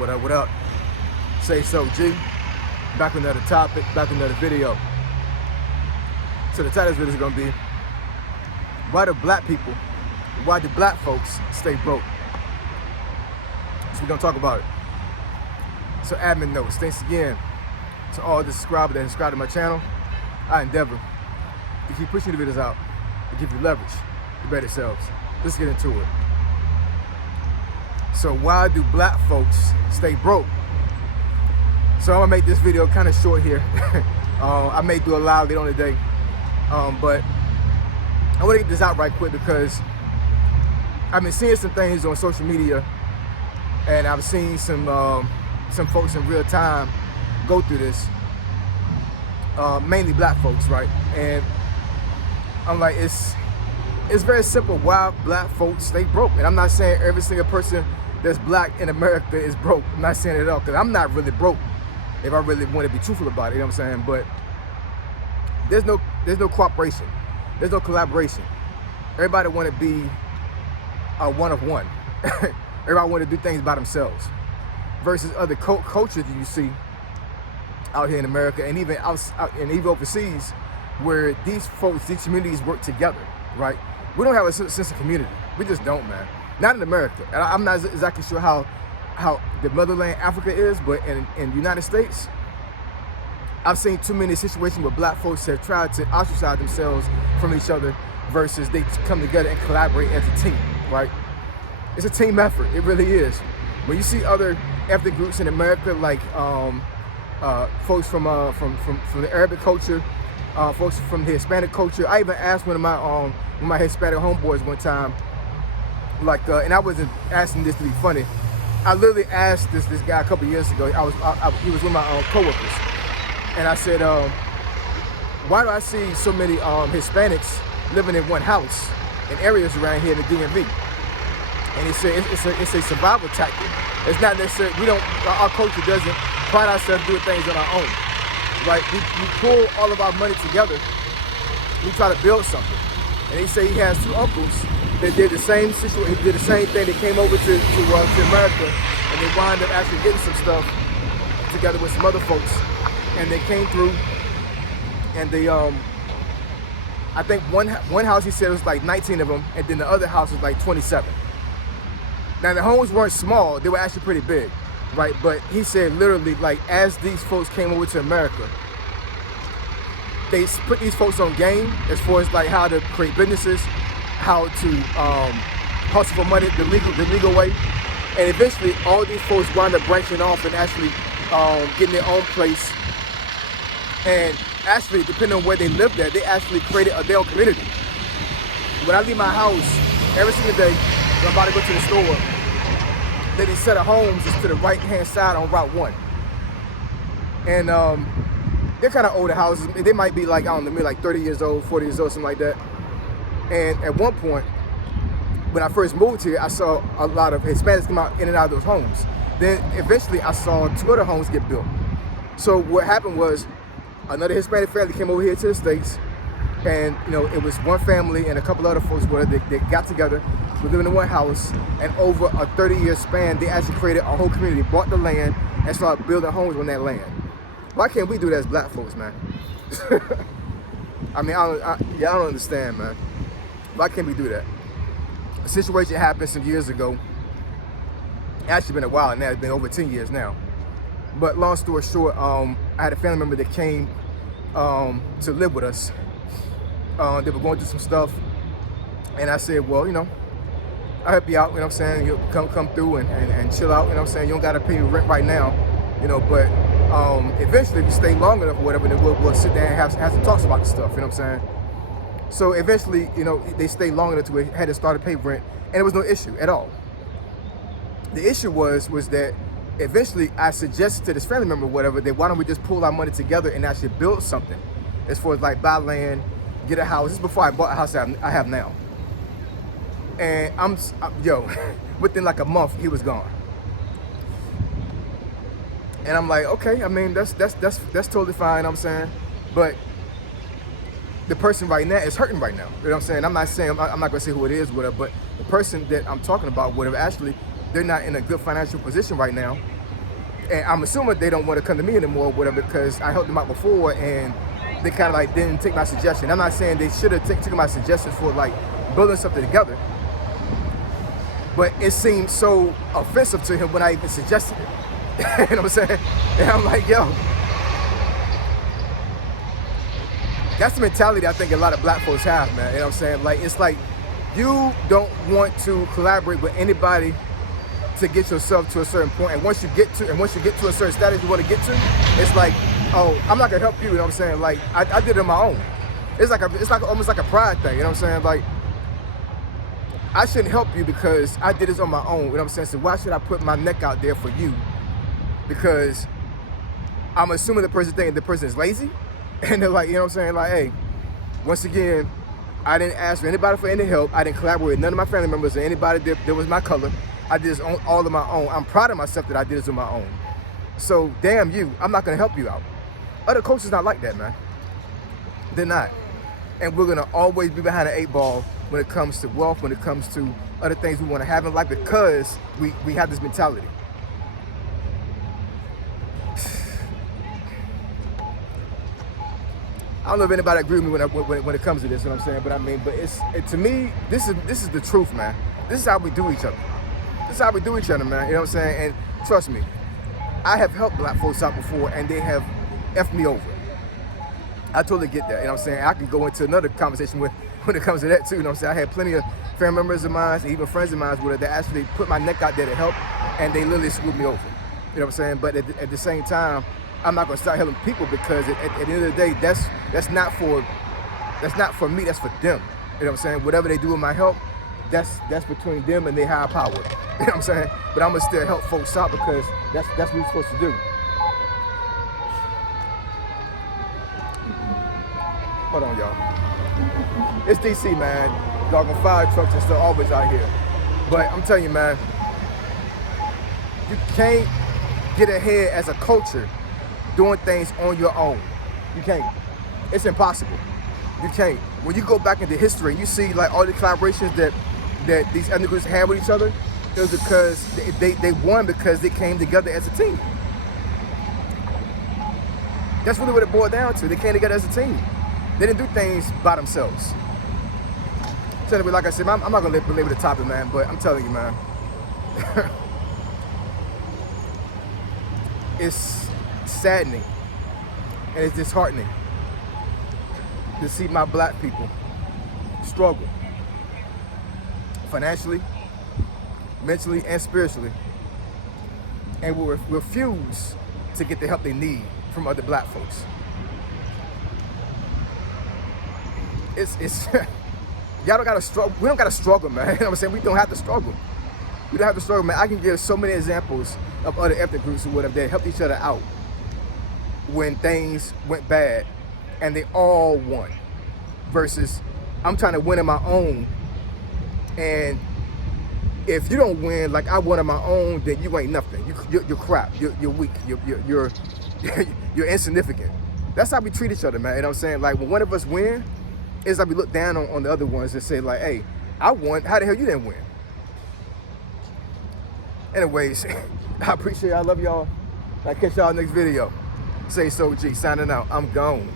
What up, what up? Say so, G. Back with another topic, back with another video. So the title of this video is gonna be, why do black folks stay broke? So we're gonna talk about it. So admin notes, thanks again to all the subscribers that subscribe to my channel. I endeavor to keep pushing the videos out, to give you leverage to better yourselves. Let's get into it. So why do black folks stay broke? So I'm gonna make this video kind of short here. I may do a live later on today, but I want to get this out right quick because I've been seeing some things on social media, and I've seen some folks in real time go through this, mainly black folks, right? And I'm like, it's very simple why black folks stay broke. And I'm not saying every single person that's black in America is broke. I'm not saying it at all, because I'm not really broke if I really want to be truthful about it, you know what I'm saying? But there's no cooperation, there's no collaboration. Everybody want to be a one of one. Everybody want to do things by themselves, versus other cultures that you see out here in America and even even overseas, where these folks, these communities work together, right? We don't have a sense of community. We just don't, man. Not in America. And I'm not exactly sure how the motherland Africa is, but in the United States, I've seen too many situations where black folks have tried to ostracize themselves from each other versus they come together and collaborate as a team, right? It's a team effort, it really is. When you see other ethnic groups in America, like folks from the Arabic culture, folks from the Hispanic culture. I even asked one of my Hispanic homeboys one time, like, and I wasn't asking this to be funny. I literally asked this guy a couple years ago. He was one of my coworkers, and I said, why do I see so many Hispanics living in one house in areas around here in the DMV? And he said it's a survival tactic. It's not necessarily, our culture doesn't pride ourselves doing things on our own, right? We pull all of our money together. We try to build something. And he said he has two uncles that did the same situation, did the same thing. They came over to America, and they wound up actually getting some stuff together with some other folks. And they came through, and they I think one house, he said, was like 19 of them, and then the other house was like 27. Now the homes weren't small; they were actually pretty big, right? But he said literally, like, as these folks came over to America, they put these folks on game as far as like how to create businesses, how to hustle for money the legal way, and eventually all these folks wound up branching off and actually getting their own place. And actually, depending on where they lived at, they actually created their own community. When I leave my house every single day, when I'm about to go to the store, then these set of homes is to the right-hand side on Route 1. And they're kind of older houses. They might be like, I don't know, maybe like 30 years old, 40 years old, something like that. And at one point, when I first moved here, I saw a lot of Hispanics come out in and out of those homes. Then eventually I saw two other homes get built. So what happened was, another Hispanic family came over here to the States, and it was one family and a couple other folks where they got together, were living in one house, and over a 30-year span, they actually created a whole community, bought the land, and started building homes on that land. Why can't we do that as black folks, man? I mean, I don't understand, man. Why can't we do that? A situation happened some years ago. Actually been a while now, it's been over 10 years now. But long story short, I had a family member that came to live with us. They were going through some stuff, and I said, well, I'll help you out, you know what I'm saying? You come through and chill out, you know what I'm saying? You don't gotta pay your rent right now, but eventually if you stay long enough or whatever, then we'll sit down and have some talks about the stuff, you know what I'm saying? So eventually, they stayed long enough to we had to start to pay rent, and it was no issue at all. The issue was that eventually I suggested to this family member, whatever, that why don't we just pull our money together and actually build something, as far as like buy land, get a house. This is before I bought a house that I have now. And within like a month, he was gone. And I'm like, okay, I mean, that's totally fine, you know what I'm saying? But the person right now is hurting right now. You know what I'm saying? I'm not saying, I'm not gonna say who it is, whatever, but the person that I'm talking about, whatever, actually, they're not in a good financial position right now. And I'm assuming they don't want to come to me anymore or whatever, because I helped them out before and they kind of like didn't take my suggestion. I'm not saying they should have taken my suggestions for like building something together, but it seemed so offensive to him when I even suggested it. You know what I'm saying? And I'm like, yo, that's the mentality I think a lot of black folks have, man. You know what I'm saying? Like, it's like you don't want to collaborate with anybody to get yourself to a certain point. And once you get to a certain status you want to get to, it's like, oh, I'm not gonna help you. You know what I'm saying? Like, I did it on my own. It's like almost like a pride thing. You know what I'm saying? Like, I shouldn't help you because I did this on my own. You know what I'm saying? So why should I put my neck out there for you? Because I'm assuming the person thinking the person is lazy, and they're like, you know what I'm saying? Like, hey, once again, I didn't ask for anybody for any help. I didn't collaborate with none of my family members or anybody that was my color. I did this all on my own. I'm proud of myself that I did this on my own. So damn you, I'm not gonna help you out. Other coaches not like that, man. They're not. And we're gonna always be behind the 8 ball when it comes to wealth, when it comes to other things we wanna have in life, because we have this mentality. I don't know if anybody agree with me when it comes to this, you know what I'm saying? But I mean, to me, this is the truth, man. This is how we do each other. This is how we do each other, man. You know what I'm saying? And trust me, I have helped black folks out before, and they have effed me over. I totally get that. You know what I'm saying? I can go into another conversation when it comes to that too. You know what I'm saying? I had plenty of family members of mine, and even friends of mine, that actually put my neck out there to help, and they literally screwed me over. You know what I'm saying? But at the same time, I'm not gonna start helping people, because at the end of the day, that's not for me. That's for them. You know what I'm saying? Whatever they do with my help, that's between them and their higher power. You know what I'm saying? But I'm gonna still help folks out, because that's what we're supposed to do. Hold on, y'all. It's DC, man. Doggone fire trucks and stuff always out here. But I'm telling you, man, you can't get ahead as a culture doing things on your own. You can't. It's impossible. You can't. When you go back into history, you see like all the collaborations that these ethnic groups had with each other, it was because they won because they came together as a team. That's really what it boiled down to. They came together as a team. They didn't do things by themselves. So anyway, like I said, I'm not gonna belabor the topic, man, but I'm telling you, man, it's saddening and it's disheartening to see my black people struggle financially, mentally, and spiritually, and will refuse to get the help they need from other black folks. It's y'all don't gotta struggle. We don't gotta struggle, man. You know what I'm saying? We don't have to struggle. We don't have to struggle, man. I can give so many examples of other ethnic groups or whatever that helped each other out when things went bad, and they all won. Versus, I'm trying to win on my own, and if you don't win like I won on my own, then you ain't nothing. You're crap. You're weak. You're you're insignificant. That's how we treat each other, man. You know what I'm saying? Like when one of us win, it's like we look down on the other ones and say like, hey, I won. How the hell you didn't win? Anyways, I appreciate y'all. I love y'all. I'll catch y'all next video. Say so, G. Signing out. I'm gone.